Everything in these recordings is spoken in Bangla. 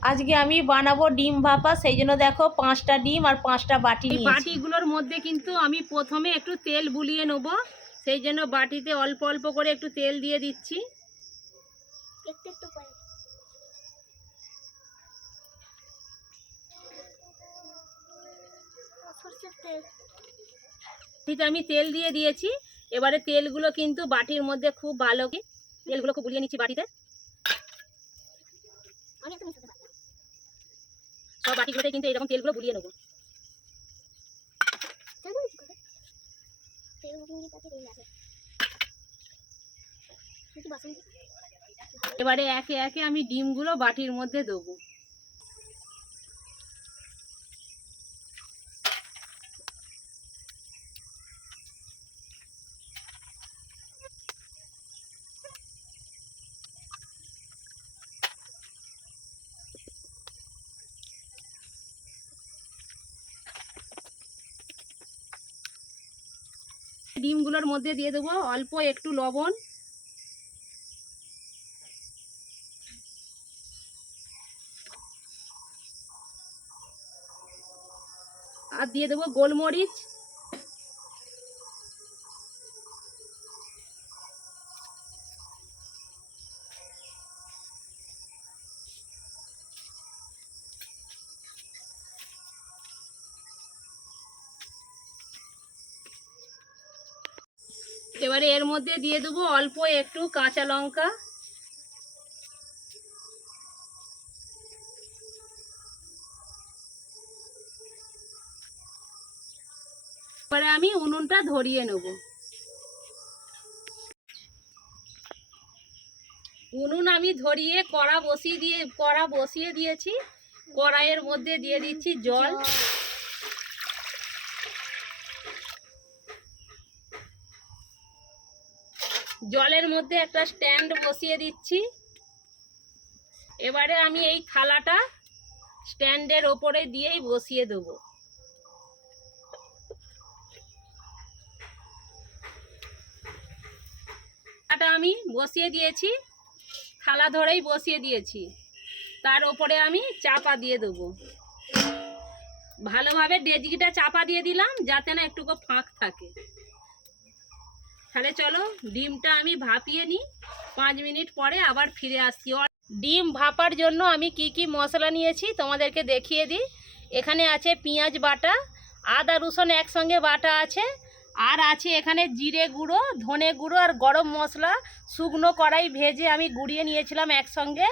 আজকে আমি বানাবো ডিম ভাপা সেই জন্য দেখো পাঁচটা ডিম আর পাঁচটা বাটি বাটিগুলোর মধ্যে কিন্তু আমি প্রথমে একটু তেল বুলিয়ে নেব সেই জন্য বাটিতে অল্প অল্প করে একটু তেল দিয়ে দিচ্ছি। ঠিক আমি তেল দিয়ে দিয়েছি এবারে তেলগুলো কিন্তু বাটির মধ্যে খুব ভালো তেলগুলো খুব বুলিয়ে নিচ্ছি বাটিতে আমি একটু মিশাতে পারব সব বাটিগুলোতে কিন্তু এরকম তেলগুলো বুলিয়ে নেব? এবারে একে একে আমি ডিমগুলো বাটির মধ্যে দেবো ডিমগুলোর মধ্যে দিয়ে দেবো। অল্প একটু লবণ। আর দিয়ে দেবো গোলমরিচ। এবারে এর মধ্যে দিয়ে দেবো অল্প একটু কাঁচা লঙ্কা। এবারে আমি উনুনটা ধরিয়ে নেব। উনুন আমি ধরিয়ে কড়া বসিয়ে দিয়ে, কড়া বসিয়ে দিয়েছি। কড়াইয়ের মধ্যে দিয়ে দিচ্ছি জল। জলের মধ্যে একটা স্ট্যান্ড বসিয়ে দিচ্ছি। এবারে আমি এই থালাটা স্ট্যান্ডের ওপরে দিয়েই বসিয়ে দেবো। আমি বসিয়ে দিয়েছি, থালা ধরেই বসিয়ে দিয়েছি। তার ওপরে আমি চাপা দিয়ে দেবো। ভালোভাবে ডেজকিটা চাপা দিয়ে দিলাম, যাতে না একটুকু ফাঁক থাকে। তাহলে চলো, ডিমটা আমি ভাপিয়ে নিই। পাঁচ মিনিট পরে আবার ফিরে আসছি। ডিম ভাপার জন্য আমি কি কি মশলা নিয়েছি তোমাদেরকে দেখিয়ে দিই। এখানে আছে পেঁয়াজ বাটা, আদা, রসুন একসঙ্গে বাটা আছে, আর আছে এখানে জিরে গুঁড়ো, ধনে গুঁড়ো আর গরম মশলা। শুকনো কড়াই ভেজে আমি গুঁড়িয়ে নিয়েছিলাম একসঙ্গে।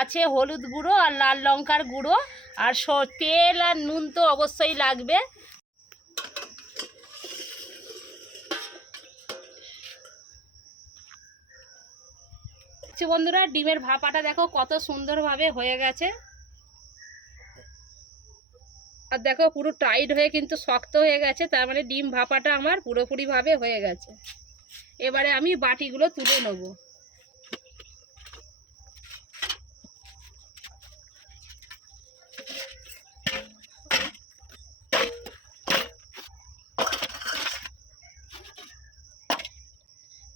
আছে হলুদ গুঁড়ো আর লাল লঙ্কার গুঁড়ো। আর তেল আর নুন তো অবশ্যই লাগবে। হচ্ছে বন্ধুরা, ডিমের ভাপাটা দেখো কত সুন্দরভাবে হয়ে গেছে। আর দেখো পুরো টাইট হয়ে কিন্তু শক্ত হয়ে গেছে, তার মানে ডিম ভাপাটা আমার পুরোপুরিভাবে হয়ে গেছে। এবারে আমি বাটিগুলো তুলে নেব।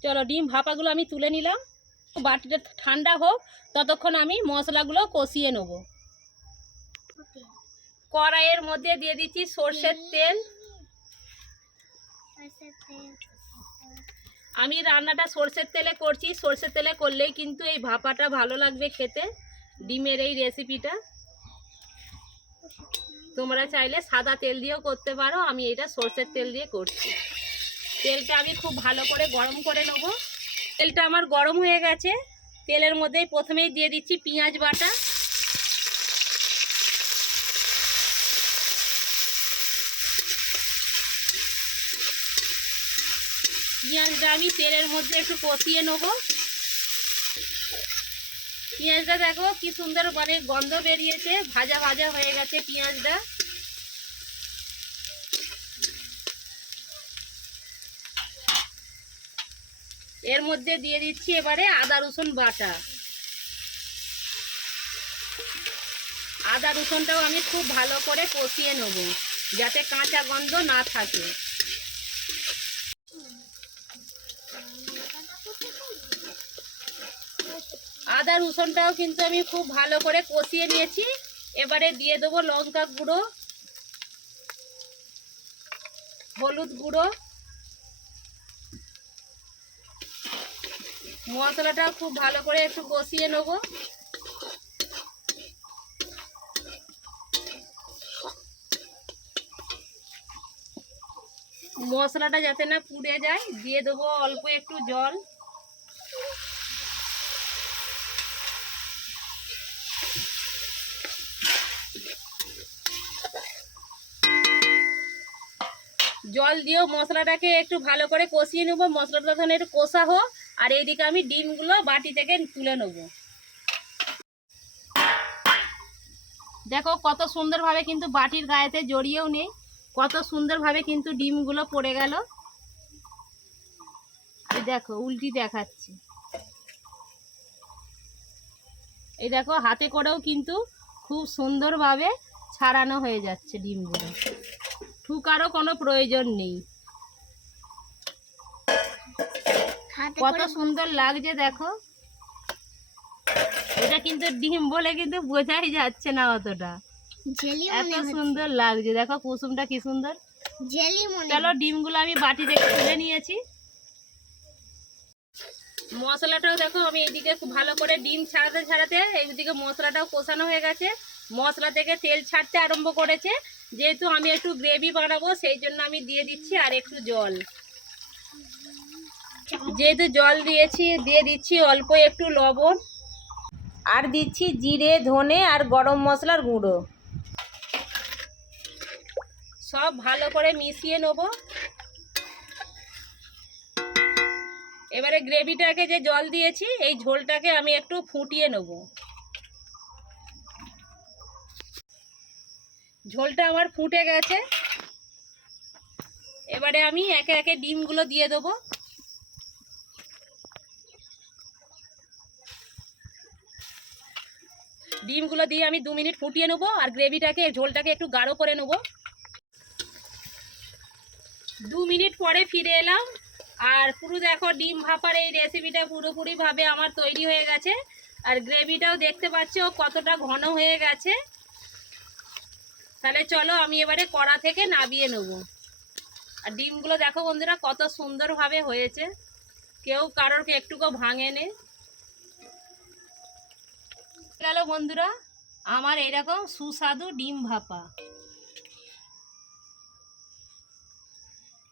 চলো ডিম ভাপাগুলো আমি তুলে নিলাম। বাটিটা ঠান্ডা হোক ততক্ষণ আমি মশলাগুলো কষিয়ে নেব। কড়াইয়ের মধ্যে দিয়ে দিচ্ছি সর্ষের তেল। আমি রান্নাটা সর্ষের তেলে করছি। সর্ষের তেলে করলেই কিন্তু এই ভাপাটা ভালো লাগবে খেতে ডিমের এই রেসিপিটা। তোমরা চাইলে সাদা তেল দিয়েও করতে পারো। আমি এটা সর্ষের তেল দিয়ে করছি। তেলটা আমি খুব ভালো করে গরম করে নেব। তেলটা আমার গরম হয়ে গেছে। তেলের মধ্যেই প্রথমেই দিয়ে দিচ্ছি পেঁয়াজ বাটা। পেঁয়াজটা আমি তেলের মধ্যে একটু কষিয়ে নেব। পেঁয়াজটা দেখো কি সুন্দর মানে গন্ধ বেরিয়েছে, ভাজা ভাজা হয়ে গেছে পেঁয়াজটা। এর মধ্যে দিয়ে দিচ্ছি এবারে আদা, রসুন বাটা। আদা, রসুনটাও আমি খুব ভালো করে কষিয়ে নেব, যাতে কাঁচা গন্ধ না থাকে। আদা, রসুনটাও কিন্তু আমি খুব ভালো করে কষিয়ে নিয়েছি। এবারে দিয়ে দেবো লঙ্কা গুঁড়ো, হলুদ গুঁড়ো। মশলাটা খুব ভালো করে একটু কষিয়ে নেব। মশলাটা যাতে না পুড়ে যায়, দিয়ে দেবো অল্প একটু জল। জল দিয়েও মশলাটাকে একটু ভালো করে কষিয়ে নেব। মশলাটা তখন একটু কষা হোক। আর এইদিকে আমি ডিমগুলো বাটি থেকে তুলে নেব। দেখো, কত সুন্দরভাবে কিন্তু বাটির গায়েতে জড়িয়েও নেই, কত সুন্দরভাবে কিন্তু ডিমগুলো পড়ে গেল। দেখো, উল্টি দেখাচ্ছি। এই দেখো, হাতে করেও কিন্তু খুব সুন্দরভাবে ছাড়ানো হয়ে যাচ্ছে ডিমগুলো। ঠুকারও কোনো প্রয়োজন নেই হাতে কত সুন্দর লাগছে দেখো। এটা কিন্তু ডিম বলে কিন্তু বোঝাই যাচ্ছে না অতটা। এত সুন্দর লাগছে। দেখো কুসুমটা কি সুন্দর। চলো ডিমগুলো আমি বাটি থেকে তুলে নিয়েছি। মশলাটাও দেখো আমি এইদিকে খুব ভালো করে ডিম ছাড়াতে ছাড়াতে এইদিকে মশলাটাও কষানো হয়ে গেছে। মশলা থেকে তেল ছাড়তে আরম্ভ করেছে। যেহেতু আমি একটু গ্রেভি বানাবো সেই জন্য আমি দিয়ে দিচ্ছি আর একটু জল। যেহেতু জল দিয়েছি, দিয়ে দিচ্ছি অল্প একটু লবণ। আর দিচ্ছি জিরে, ধনে আর গরম মশলার গুঁড়ো। সব ভালো করে মিশিয়ে নেব। এবারে গ্রেভিটাকে যে জল দিয়েছি, এই ঝোলটাকে আমি একটু ফুটিয়ে নেব। ঝোলটা আমার ফুটে গেছে। এবারে আমি একে একে ডিমগুলো দিয়ে দেবো। ডিমগুলো দিয়ে আমি দু মিনিট ফুটিয়ে নেব আর গ্রেভিটাকে, ঝোলটাকে একটু গাঢ় করে নেব। দু মিনিট পরে ফিরে এলাম আর পুরো দেখো ডিম ভাপার এই রেসিপিটা পুরোপুরিভাবে আমার তৈরি হয়ে গেছে। আর গ্রেভিটাও দেখতে পাচ্ছ কতটা ঘন হয়ে গেছে। তাহলে চলো আমি এবারে কড়া থেকে নাবিয়ে নেব। আর ডিমগুলো দেখো বন্ধুরা কত সুন্দরভাবে হয়েছে। কেউ কারোর একটুকু ভাঙেনে। গেল বন্ধুরা, আমার এরকম সুস্বাদু ডিম ভাপা।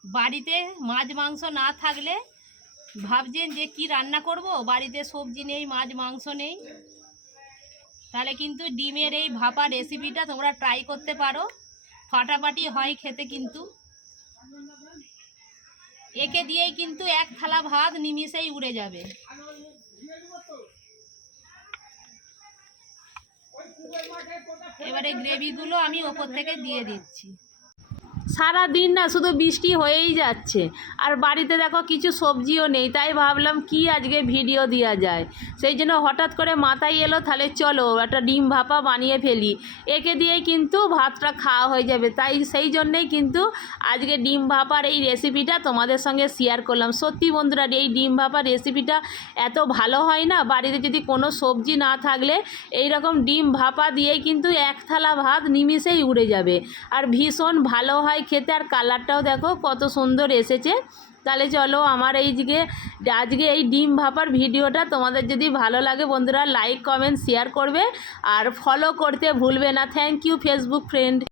বাড়িতে মাছ মাংস না থাকলে ভাবছেন যে কি রান্না করব? বাড়িতে সবজি নেই, মাছ মাংস নেই। তাহলে কিন্তু ডিমের এই ভাপা রেসিপিটা তোমরা ট্রাই করতে পারো। ফাটাফাটি হয় খেতে কিন্তু। একে দিয়েই কিন্তু এক থালা ভাত নিমিষেই উড়ে যাবে। এবারে গ্রেভিগুলো আমি ওপর থেকে দিয়ে দিচ্ছি। সারা দিন না শুধু বৃষ্টি হয়েই যাচ্ছে। আর বাড়িতে দেখো কিছু সবজিও নেই, তাই ভাবলাম কি আজকে ভিডিও দেওয়া যায়। সেই জন্য হঠাৎ করে মাথায় এলো, তাহলে চলো একটা ডিম ভাপা বানিয়ে ফেলি। একে দিয়েই কিন্তু ভাতটা খাওয়া হয়ে যাবে, তাই সেই জন্যেই কিন্তু আজকে ডিম ভাপার এই রেসিপিটা তোমাদের সঙ্গে শেয়ার করলাম। সত্যি বন্ধুরা, এই ডিম ভাপার রেসিপিটা এত ভালো হয় না? বাড়িতে যদি কোনো সবজি না থাকলে এই রকম ডিম ভাপা দিয়েই কিন্তু এক থালা ভাত নিমিষেই উড়ে যাবে। আর ভীষণ ভালো হয় খেতে আর কালারটাও দেখো কত সুন্দর এসেছে। তাহলে চলো আমার এই যে আজকে এই ডিম ভাপার ভিডিওটা তোমাদের যদি ভালো লাগে বন্ধুরা লাইক কমেন্ট শেয়ার করবে আর ফলো করতে ভুলবে না। Thank you Facebook friend